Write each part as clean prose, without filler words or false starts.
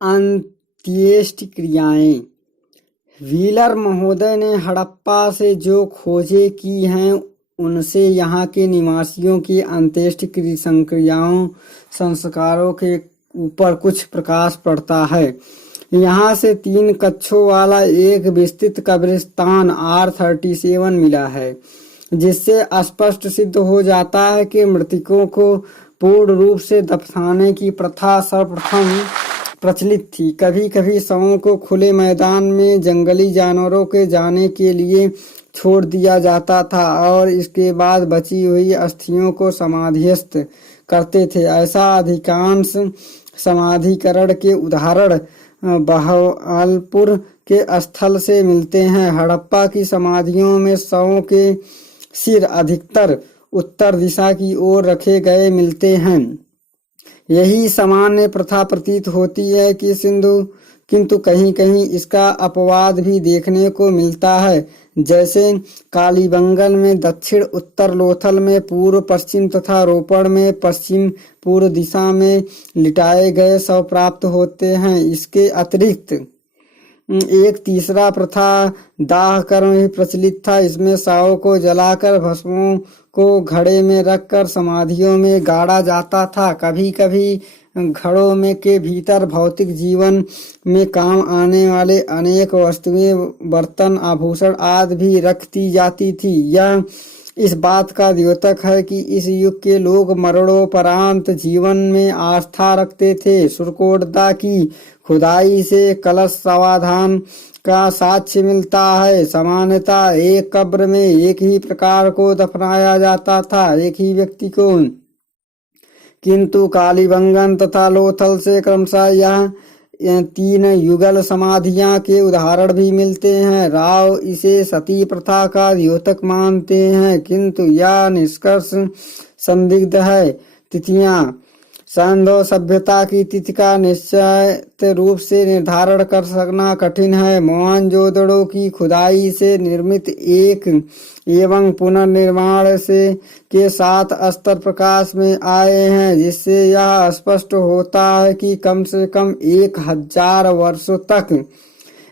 अंत्येष्टि क्रियाएं। व्हीलर महोदय ने हड़प्पा से जो खोजें की हैं उनसे यहाँ के निवासियों की अंत्येष्टि संस्कारों के ऊपर कुछ प्रकाश पड़ता है। यहाँ से 3 कक्षों वाला एक विस्तृत कब्रिस्तान R37 मिला है, जिससे स्पष्ट सिद्ध हो जाता है कि मृतकों को पूर्ण रूप से दफनाने की प्रथा सर्वप्रथम प्रचलित थी। कभी कभी शवों को खुले मैदान में जंगली जानवरों के जाने के लिए छोड़ दिया जाता था और इसके बाद बची हुई अस्थियों को समाधिस्थ करते थे। ऐसा अधिकांश समाधिकरण के उदाहरण बहावलपुर के स्थल से मिलते हैं। हड़प्पा की समाधियों में शवों के सिर अधिकतर उत्तर दिशा की ओर रखे गए मिलते हैं। यही सामान्य प्रथा प्रतीत होती है कि किंतु कहीं कहीं इसका अपवाद भी देखने को मिलता है, जैसे कालीबंगन में दक्षिण उत्तर, लोथल में पूर्व पश्चिम तथा रोपड़ में पश्चिम पूर्व दिशा में लिटाए गए शव प्राप्त होते हैं। इसके अतिरिक्त एक तीसरा प्रथा दाह कर्म भी प्रचलित था। इसमें शवों को जलाकर भस्मों को घड़े में रखकर समाधियों में गाड़ा जाता था। कभी कभी घड़ों में के भीतर भौतिक जीवन में काम आने वाले अनेक वस्तुएं, बर्तन, आभूषण आदि भी रख दी जाती थी। यह इस बात का द्योतक है कि इस युग के लोग मरणोपरांत जीवन में आस्था रखते थे। सुरकोटदा की खुदाई से कलश समाधान का साक्ष्य मिलता है। सामान्यतः एक कब्र में एक ही प्रकार को दफनाया जाता था, एक ही व्यक्ति को, किंतु कालीबंगन तथा लोथल से क्रमशः यह 3 युगल समाधियां के उदाहरण भी मिलते हैं। राव इसे सती प्रथा का द्योतक मानते हैं, किंतु यह निष्कर्ष संदिग्ध है। तिथियां। सैंधव सभ्यता की तिथि का निश्चित रूप से निर्धारण कर सकना कठिन है। मोहनजोदड़ो की खुदाई से निर्मित एक एवं पुनर्निर्माण से के साथ स्तर प्रकाश में आए हैं, जिससे यह स्पष्ट होता है कि कम से कम 1000 वर्षों तक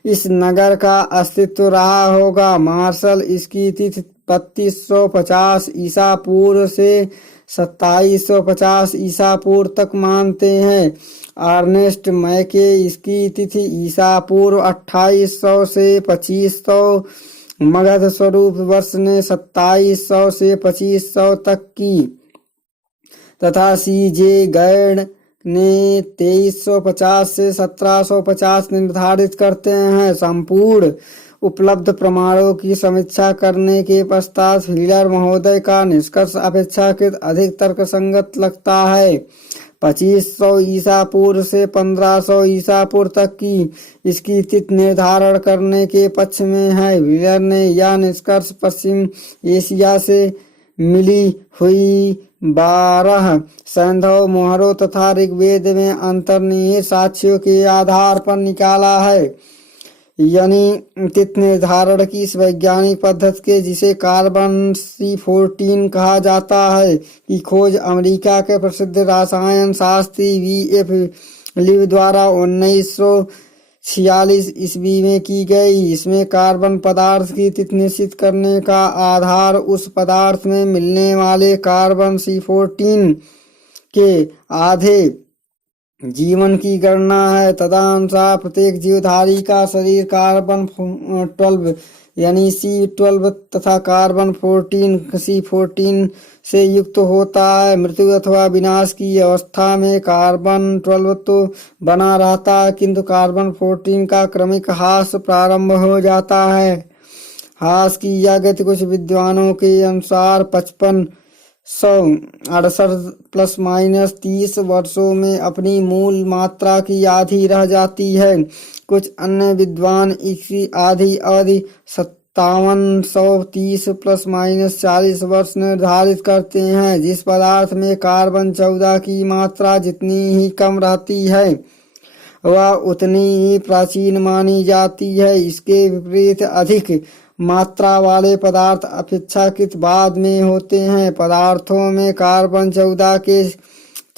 इस नगर का अस्तित्व रहा होगा। मार्शल इसकी तिथि 3250 ईसा पूर्व से 2750 ईसा पूर्व तक मानते हैं। अर्नेस्ट मैके इसकी तिथि ईसा पूर्व 2800 से 2500, मगध स्वरूप वर्ष ने 2700 से 2500 तक की तथा C.J. गैड ने 2350 से 1750 निर्धारित करते हैं। संपूर्ण उपलब्ध प्रमाणों की समीक्षा करने के पश्चात व्हीलर महोदय का निष्कर्ष अपेक्षाकृत अधिक तर्कसंगत लगता है। 2500 ईसा पूर्व से 1500 ईसा पूर्व तक की इसकी तिथि निर्धारण करने के पक्ष में है। व्हीलर ने यह निष्कर्ष पश्चिम एशिया से मिली हुई 12 सैंधव मोहरों तथा ऋग्वेद में अंतर्निहित साक्ष्यों के आधार पर निकाला है। यानी तिथि निर्धारण की इस वैज्ञानिक पद्धति के, जिसे कार्बन C14 कहा जाता है, की खोज अमेरिका के प्रसिद्ध रसायन शास्त्री V.F. लिव द्वारा 1946 ईस्वी में की गई। इसमें कार्बन पदार्थ की तिथि निश्चित करने का आधार उस पदार्थ में मिलने वाले कार्बन C14 के आधे जीवन की गणना है। तदनुसार प्रत्येक जीवधारी का शरीर कार्बन 12 यानी C12 तथा कार्बन 14 C14 से युक्त होता है। मृत्यु अथवा विनाश की अवस्था में कार्बन 12 तो बना रहता है, किंतु कार्बन 14 का क्रमिक ह्रास प्रारंभ हो जाता है। ह्रास की यह गति कुछ विद्वानों के अनुसार 5568 ± 30 वर्षों में अपनी मूल मात्रा की आधी रह जाती है। कुछ अन्य विद्वान इसकी आधी अवधि 5730 ± 40 वर्ष निर्धारित करते हैं। जिस पदार्थ में कार्बन 14 की मात्रा जितनी ही कम रहती है, वह उतनी ही प्राचीन मानी जाती है। इसके विपरीत अधिक मात्रा वाले पदार्थ अपेक्षाकृत बाद में होते हैं। पदार्थों में कार्बन 14 के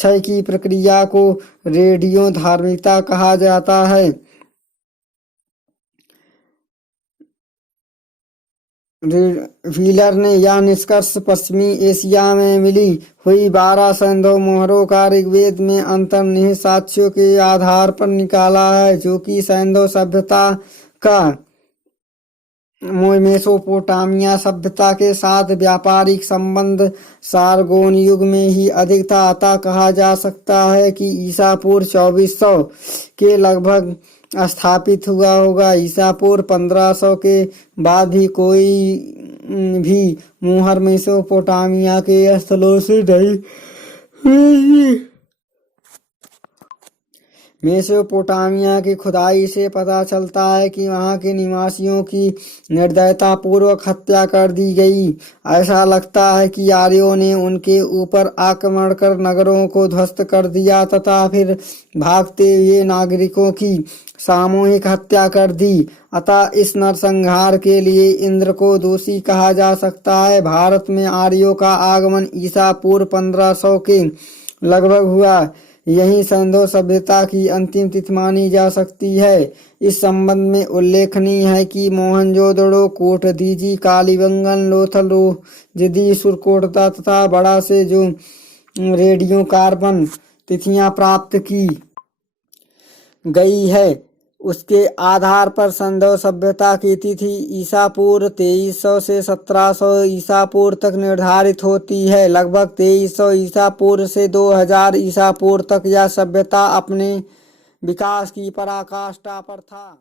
क्षय की प्रक्रिया को रेडियो धार्मिकता कहा जाता है। व्हीलर ने यह निष्कर्ष पश्चिमी एशिया में मिली हुई 12 सैंधव मोहरों का ऋग्वेद में अंतर्निहित साक्ष्यों के आधार पर निकाला है, जो कि सैंधव सभ्यता का मेसोपोटामिया सभ्यता के साथ व्यापारिक संबंध सारगोन युग में ही अधिक था। अतः कहा जा सकता है कि ईसा पूर्व 2400 के लगभग स्थापित हुआ होगा। ईसा पूर्व 1500 के बाद भी कोई भी मोहर मेसोपोटामिया के स्थलों से नहीं। मेसोपोटामिया की खुदाई से पता चलता है कि वहां के निवासियों की निर्दयतापूर्वक हत्या कर दी गई। ऐसा लगता है कि आर्यों ने उनके ऊपर आक्रमण कर नगरों को ध्वस्त कर दिया तथा फिर भागते हुए नागरिकों की सामूहिक हत्या कर दी। अतः इस नरसंहार के लिए इंद्र को दोषी कहा जा सकता है। भारत में आर्यों का आगमन ईसा पूर्व 1500 के लगभग हुआ। यही सैंधव सभ्यता की अंतिम तिथि मानी जा सकती है। इस संबंध में उल्लेखनीय है कि मोहनजोदड़ो, कोटदीजी, कालीबंगन, लोथल, सुरकोटदा तथा बड़ा से जो रेडियो कार्बन तिथियां प्राप्त की गई है, उसके आधार पर सैंधव सभ्यता की तिथि ईसा पूर्व 2300 से 1700 ईसा पूर्व तक निर्धारित होती है। लगभग 2300 ईसा पूर्व से 2000 ईसा पूर्व तक यह सभ्यता अपने विकास की पराकाष्ठा पर था।